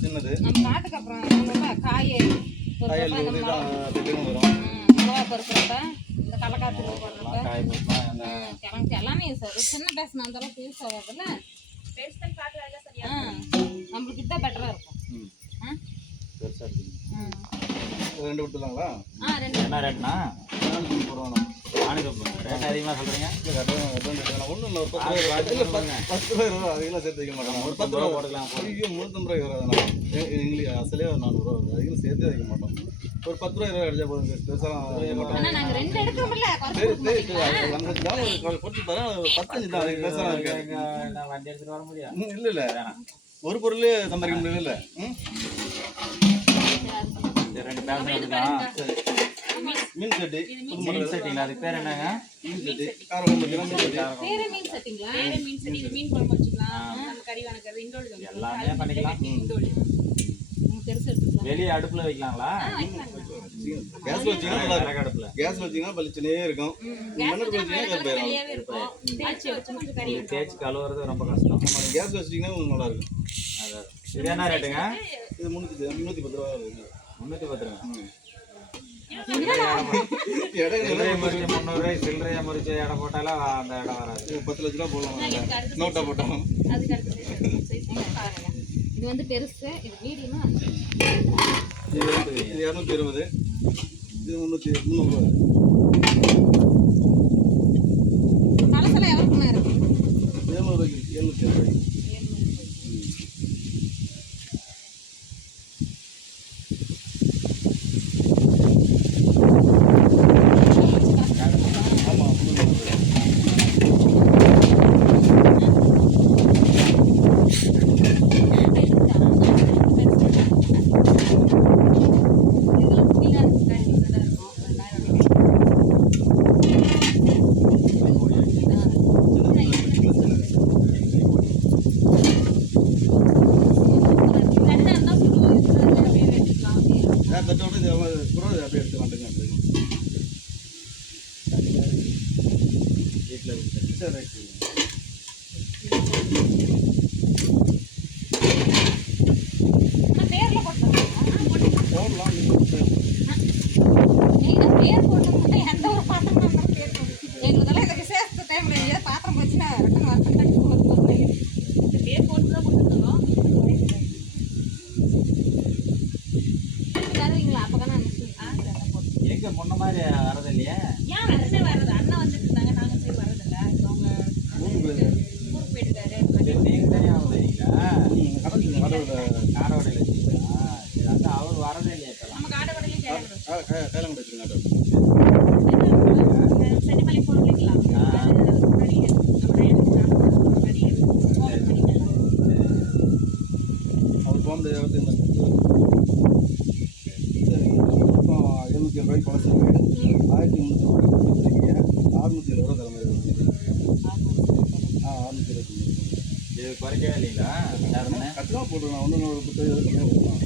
சின்னது. நம்ம காட்டுக்கு அப்புறம் காய் வரும். மிளகா பருப்புறப்ப இந்த கடலக்காத்துல போடுறப்ப. கிழங்கு எல்லாமே யூஸ் ஆகுது. சின்ன பேசின அந்த அளவுக்கு யூஸ் ஆகாதுல்ல? நம்மளுக்கு இதான் பெட்டரா இருக்கும். ம். ஆ? ரெண்டு விட்டுலாங்களா ஆ ரெண்டு. என்ன ரேட்னா நானூற்றி முப்பது ரூபா ரேட் அதிகமாக சொல்கிறீங்க ஒன்றும் இல்லை ஒரு பத்து ரூபா இல்லை பத்து ரூபா இருபது அதிகமாக சேர்த்து வைக்க மாட்டோம் ஒரு பத்து ரூபா போட்டுக்கலாம். ஐயோ முந்நூற்றம்பது ரூபாய் வரும் இங்கிலீஷ் அசலே ஒரு நானூறு ரூபா வருது. அதிகம் சேர்த்து வைக்க மாட்டோம். ஒரு பத்து ரூபா இருபது அடிச்சா போதும் ஒரு கொடுத்து தரேன். அது பத்தஞ்சு தான். அதுக்கு பெருசாக இருக்கு இல்ல இல்ல. ஒரு பொருளே சம்பாதிக்க முடியல ம்? மீன் சட்டி. மீன் செட்டிங்களா? அதுக்கு பேர் என்னங்க? மீன் சட்டி. மீன் செட்டிங்களா? மீன் சட்டி. இது மீன் குழம்பு வச்சுக்கலாம். நம்ம கறி வணக்கிறது இண்டோல் வந்து எல்லாமே பண்ணிக்கலாம். இண்டோல் வெளியே அடுப்புல வைக்கலாங்களா? கேஸ்ல வச்சீங்கன்னா நல்லா அடுப்புல. கேஸ்ல வச்சீங்கன்னா பளிச்சுனே இருக்கும். தேய்ச்சி கழுவுறது ரொம்ப கஷ்டம். கேஸ்ல வச்சீங்கன்னா உங்களுக்கு நல்லா இருக்கும். அதான். இது என்ன ரேட்டுங்க? இது முன்னூத்தி முன்னூத்தி பத்து ரூபா முன்னூத்தி பத்து ரூபா. ம். இடம் சில்லறையை முறிச்சு இடம் போட்டாலும் அந்த இடம் வராது. இது பத்து லட்ச ரூபா போடலாம். நோட்டா போட்டோம். அதுக்கு அடுத்து சைஸ் பாருங்க. இது வந்து பெருசு இது மீடியமா? இது இது இரநூத்தி இருபது. இது முந்நூற்றி முந்நூறுரூவா அப்பதான் எங்க முன்ன மாதிரி வரது ஏன் வரதே? வர்றது அண்ணன் வந்துட்டு ஊருக்கு தனியாக வந்துறீங்களா ம் கடல் கடவுள் அது அவர் வரதே இல்லையா நம்ம கடவுள் அவர் போக எழுநூத்தி ரூபாய்க்கு குறைச்சிருங்க ஆயிரத்தி முந்நூற்றி அறுநூத்தி ஏழு ரூபா தர மாதிரி வருது ஆரம்பிக்கிறது. இது குறைக்கவே இல்லைங்களா? யாருமே கட்டணம் போட்டுருவேன் ஒன்று நூறு புத்தகம் கம்மியாக கொடுக்கலாம்.